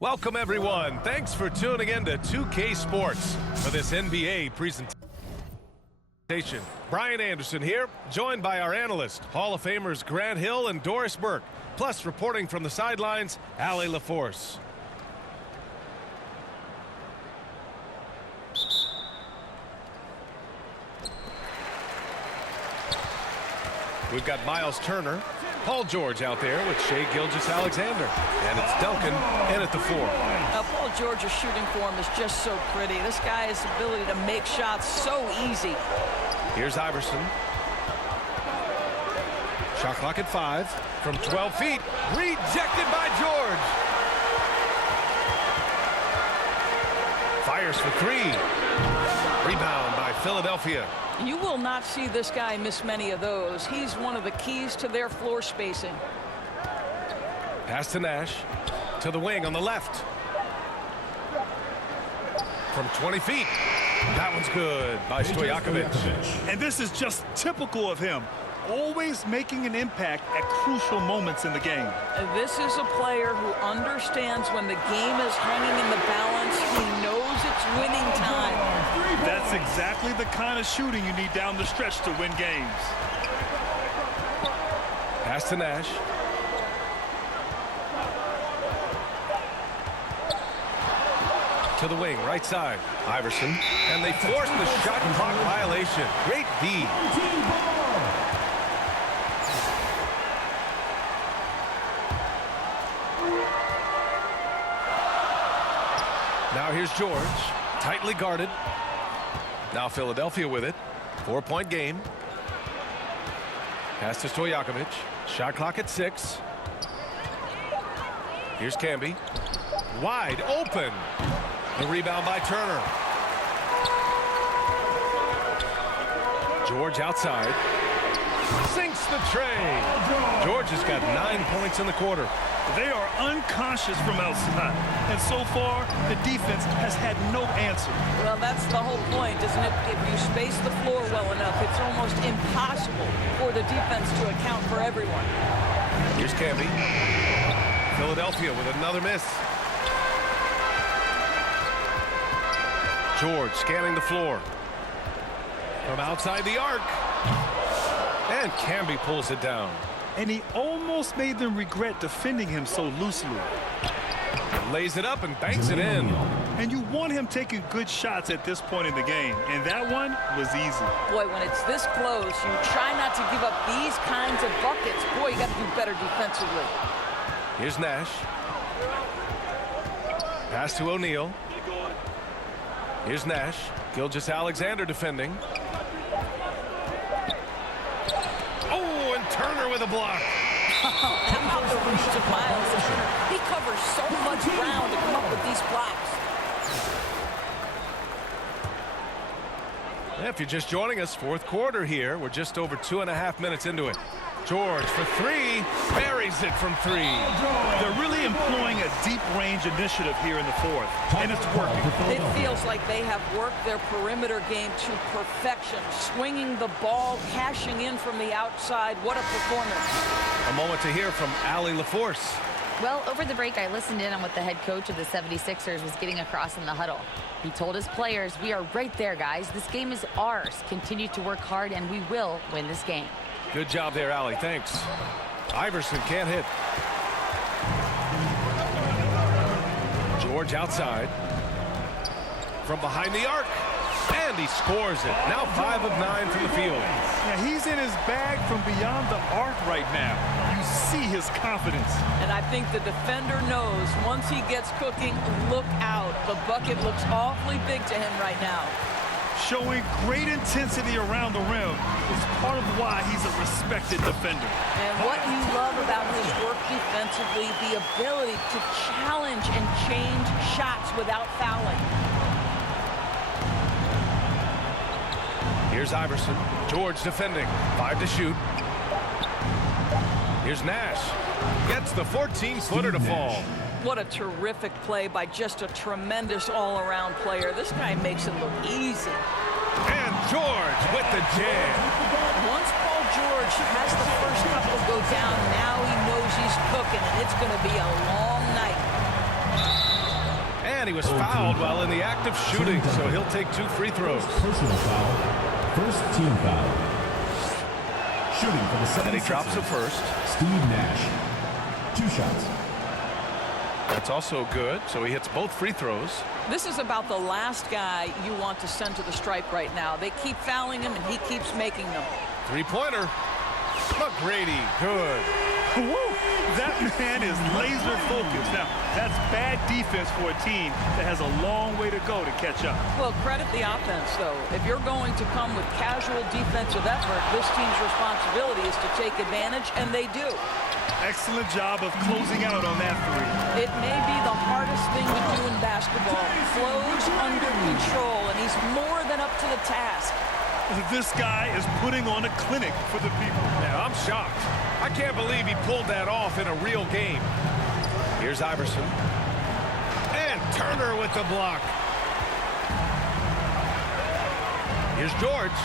Welcome, everyone. Thanks for tuning in to 2K Sports for this NBA presentation. Brian Anderson here, joined by our analyst, Hall of Famers Grant Hill and Doris Burke, plus reporting from the sidelines, Allie LaForce. We've got Miles Turner, Paul George out there with Shai Gilgeous-Alexander. And it's Duncan in at the 4. Now, Paul George's shooting form is just so pretty. This guy's ability to make shots so easy. Here's Iverson. Shot clock at 5 from 12 feet. Rejected by George. Fires for 3. Rebound by Philadelphia. You will not see this guy miss many of those. He's one of the keys to their floor spacing. Pass to Nash. To the wing on the left. From 20 feet. That one's good by Stojakovic. And this is just typical of him. Always making an impact at crucial moments in the game. This is a player who understands when the game is hanging in the balance. He knows it's winning time. That's exactly the kind of shooting you need down the stretch to win games. Pass to Nash. To the wing, right side. Iverson. And they force the shot clock violation. Great D. Now here's George. Tightly guarded. Now Philadelphia with it. 4-point game. Pass to Stojakovic. Shot clock at 6. Here's Camby. Wide open. The rebound by Turner. George outside. Sinks the tray. George has got 9 points in the quarter. They are unconscious from outside. And so far, the defense has had no answer. Well, that's the whole point, isn't it? If you space the floor well enough, it's almost impossible for the defense to account for everyone. Here's Camby. Philadelphia with another miss. George scanning the floor. From outside the arc. And Camby pulls it down. And he almost made them regret defending him so loosely. Lays it up and banks it in. And you want him taking good shots at this point in the game. And that one was easy. Boy, when it's this close, you try not to give up these kinds of buckets. Boy, you got to do better defensively. Here's Nash. Pass to O'Neal. Here's Nash. Gilgeous-Alexander defending. Oh, and Turner with a block. How about the reach of Miles Turner? He covers so much ground to come up with these blocks. If you're just joining us, fourth quarter here. We're just over 2.5 minutes into it. George for 3, buries it from 3. They're really employing a deep range initiative here in the fourth, and it's working. It feels like they have worked their perimeter game to perfection, swinging the ball, cashing in from the outside. What a performance. A moment to hear from Allie LaForce. Well, over the break, I listened in on what the head coach of the 76ers was getting across in the huddle. He told his players, we are right there, guys. This game is ours. Continue to work hard, and we will win this game. Good job there, Allie. Thanks. Iverson can't hit. George outside. From behind the arc. And he scores it. Now 5 of 9 from the field. Yeah, he's in his bag from beyond the arc right now. You see his confidence. And I think the defender knows once he gets cooking, look out. The bucket looks awfully big to him right now. Showing great intensity around the rim is part of why he's a respected defender. And what you love about his work defensively, the ability to challenge and change shots without fouling. Here's Iverson. George defending. 5 to shoot. Here's Nash. Gets the 14-footer to fall. What a terrific play by just a tremendous all-around player. This guy makes it look easy. And George with the jam. Once Paul George has the first couple go down, now he knows he's cooking, and it's going to be a long night. And he was fouled while in the act of shooting, so he'll take 2 free throws. Personal foul. First team foul. Shooting for the 76ers. And he drops the first. Steve Nash. 2 shots. That's also good, so he hits both free throws. This is about the last guy you want to send to the stripe right now. They keep fouling him, and he keeps making them. Three-pointer. McGrady, good. Woo! That man is laser focused. Now, that's bad defense for a team that has a long way to go to catch up. Well, credit the offense, though. If you're going to come with casual defensive effort, this team's responsibility is to take advantage, and they do. Excellent job of closing out on that 3. It may be the hardest thing to do in basketball. Flows under control, and he's more than up to the task. This guy is putting on a clinic for the people. Yeah, I'm shocked. I can't believe he pulled that off in a real game. Here's Iverson. And Turner with the block. Here's George.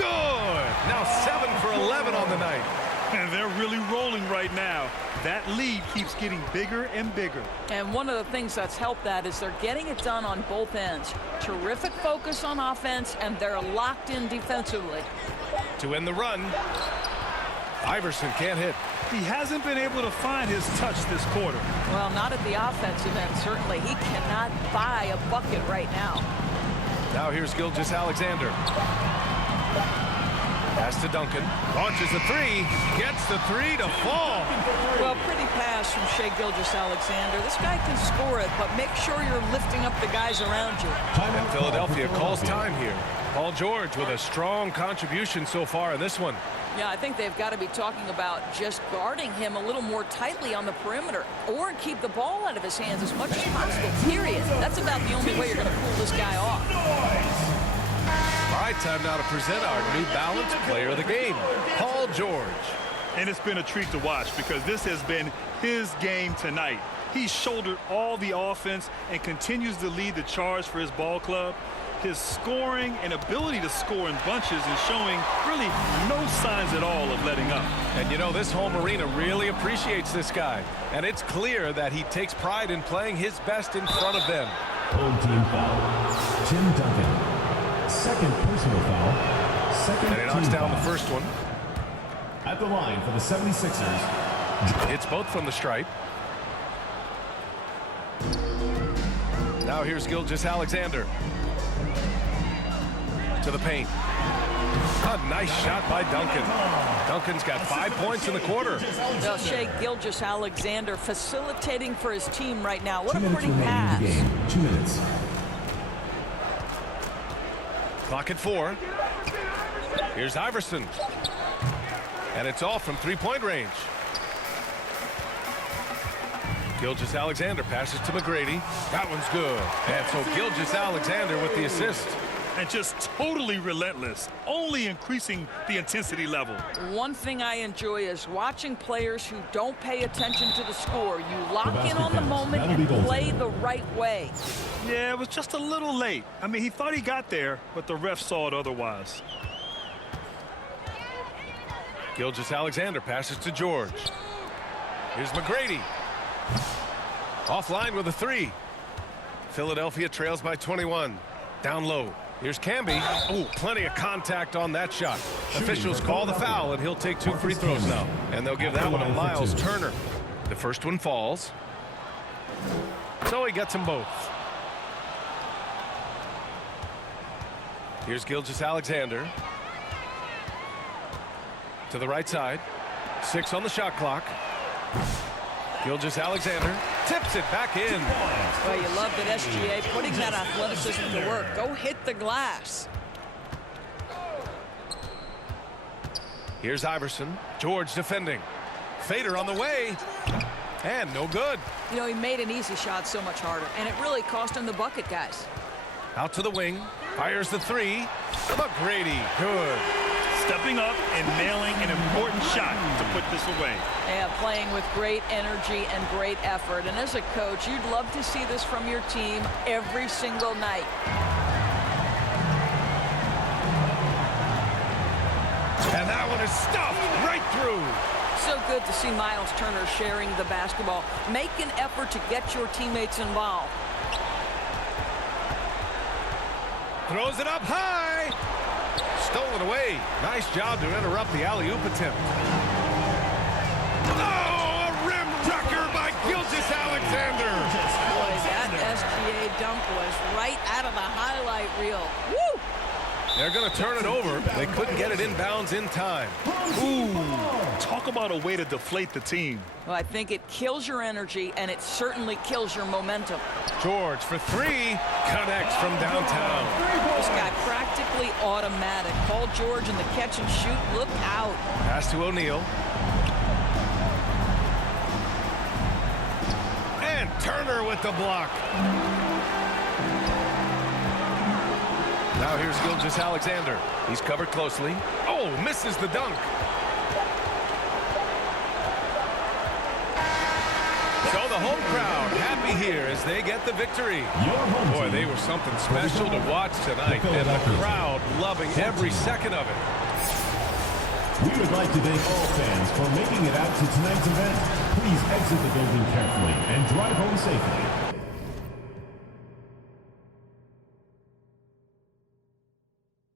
Good. Now 7 for 11 on the night. And they're really rolling right now. That lead keeps getting bigger and bigger. And one of the things that's helped that is they're getting it done on both ends. Terrific focus on offense, and they're locked in defensively. To end the run, Iverson can't hit. He hasn't been able to find his touch this quarter. Well, not at the offensive end, certainly. He cannot buy a bucket right now. Now here's Gilgeous-Alexander. Pass to Duncan. Launches a 3. Gets the 3 to fall. Well, pretty pass from Shai Gilgeous-Alexander. This guy can score it, but make sure you're lifting up the guys around you. And Philadelphia calls time here. Paul George with a strong contribution so far in this one. Yeah, I think they've got to be talking about just guarding him a little more tightly on the perimeter, or keep the ball out of his hands as much as possible, period. That's about the only way you're going to pull this guy off. All right, time now to present our New Balance Player of the Game, Paul George. And it's been a treat to watch because this has been his game tonight. He's shouldered all the offense and continues to lead the charge for his ball club. His scoring and ability to score in bunches is showing really no signs at all of letting up. And you know, this home arena really appreciates this guy. And it's clear that he takes pride in playing his best in front of them. Old team foul. Tim Duncan. Second personal foul. Second And he knocks down the first one. At the line for the 76ers. It's both from the stripe. Now here's Gilgeous-Alexander. To the paint. A nice shot by Duncan. Duncan's got 5 points in the quarter. Well, Shai Gilgeous-Alexander facilitating for his team right now. What 2 a minutes pretty remaining pass. in the game. 2 minutes. Clock at 4. Here's Iverson. And it's off from three-point range. Gilgeous-Alexander passes to McGrady. That one's good. And so Gilgeous-Alexander with the assist. And just totally relentless, only increasing the intensity level. One thing I enjoy is watching players who don't pay attention to the score. You lock in on the moment and play the right way. Yeah, it was just a little late. I mean, he thought he got there, but the ref saw it otherwise. Gilgeous-Alexander passes to George. Here's McGrady. Offline with a 3. Philadelphia trails by 21. Down low. Here's Camby. Oh, plenty of contact on that shot. Officials call the foul, and he'll take 2 free throws now. And they'll give that one to Miles Turner. The first one falls. So he gets them both. Here's Gilgeous-Alexander. To the right side. 6 on the shot clock. Gilgeous-Alexander tips it back in. Well, you love that SGA putting that athleticism to work. Go hit the glass. Here's Iverson. George defending. Fader on the way. And no good. You know, he made an easy shot so much harder, and it really cost him the bucket, guys. Out to the wing. Fires the 3. McGrady. Good. Stepping up and nailing an important shot to put this away. Yeah, playing with great energy and great effort. And as a coach, you'd love to see this from your team every single night. And that one is stuffed right through. So good to see Miles Turner sharing the basketball. Make an effort to get your teammates involved. throws it up high. Stolen away. Nice job to interrupt the alley-oop attempt. Oh, a rim wrecker by Gilgeous-Alexander. Boy, that SGA dunk was right out of the highlight reel. Woo! They're going to turn it over. They couldn't get it inbounds in time. Ooh, talk about a way to deflate the team. Well, I think it kills your energy, and it certainly kills your momentum. George for three. Connects from downtown. This guy practically automatic. Paul George in the catch and shoot. Look out. Pass to O'Neal. And Turner with the block. Now here's Gilgeous-Alexander. He's covered closely. Oh, misses the dunk. So the home crowd happy here as they get the victory. Boy, they were something special to watch tonight, and the crowd loving every second of it. We would like to thank all fans for making it out to tonight's event. Please exit the building carefully and drive home safely.